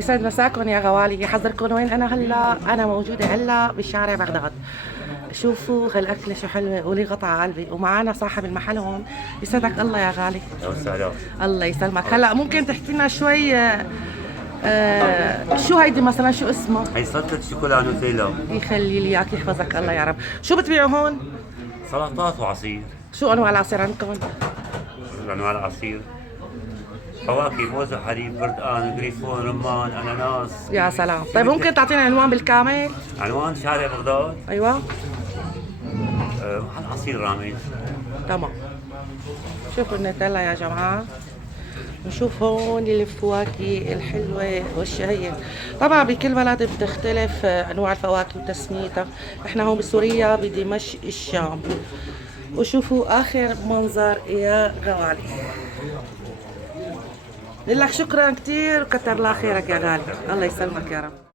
يسعد مساكم يا غوالي. يحذركم وين انا هلا؟ انا موجوده هلا بشارع بغداد. شوفوا هالاكله شو حلوه ولي غطا على قلبي، ومعانا صاحب المحل هون. يسعدك الله يا غالي. وسهلا. الله يسلمك. هلا ممكن تحكي لنا شوي شو هيدي مثلا، شو اسمه؟ هي سلطة شوكولا نوتيلا. يخلي لي اياك يحفظك الله يا رب. شو بتبيعوا هون؟ سلطات وعصير. شو انواع العصير عندكم؟ انواع العصير فواكه، موز وحليب، برتقال، جريفون، رمان، اناناس. يا سلام. طيب ممكن تعطينا عنوان بالكامل؟ عنوان شارع بغداد، ايوه محل عصير رامز. تمام. شوفوا النتيلا يا جماعة، نشوف هون الفواكه الحلوة والشهية. طبعا بكل بلد بتختلف أنواع الفواكه وتسميتها. احنا هون بسوريا بدمشق الشام. وشوفوا آخر منظر يا غوالي. لك شكرا كتير وكتر الله خيرك يا غالي. الله يسلمك يا رب.